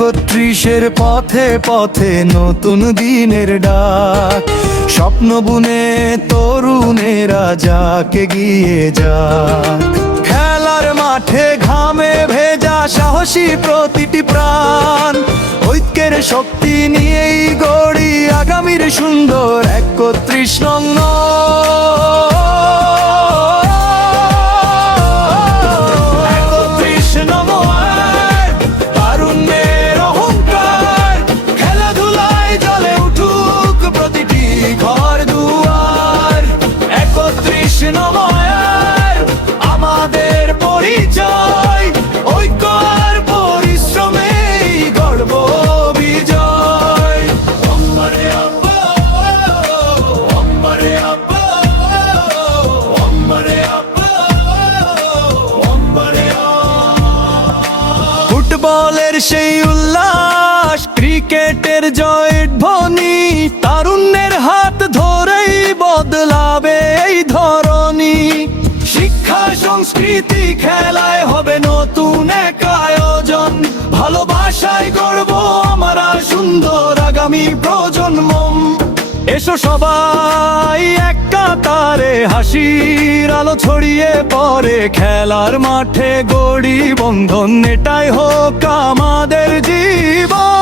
31-এর পথে পথে নতুন দিনের ডাক, স্বপ্ন বুনে তরুণেরা যাকে গিয়ে যাক। খেলার মাঠে ঘামে ভেজা সাহসী প্রতিটি প্রাণ, ঐক্যের শক্তি নিয়েই গড়ি আগামীর সুন্দর 31 নং। আমাদের পরিচয় ঐক্য আর পরিশ্রমেই গর্ব বিজয়। ওম্মারে আব্বা, ওম্মারে আব্বা, ওম্মারে আব্বা, ওম্মারে ফুটবলের সেই উল্লাস, ক্রিকেটের জয়ের ধ্বনি, তারুণ্যের হাত ধরেই বদলাবে এই ধরনী। শিক্ষা সংস্কৃতি খেলায় হবে নতুন এক আয়োজন, ভালোবাসায় গর্ব আমরা সুন্দর আগামী প্রজন্ম। এসো সবাই এক কাতারে, হাসির আলো ছড়িয়ে পড়ে, খেলার মাঠে গড়ি বন্ধন, এটাই হোক আমাদের জীবন।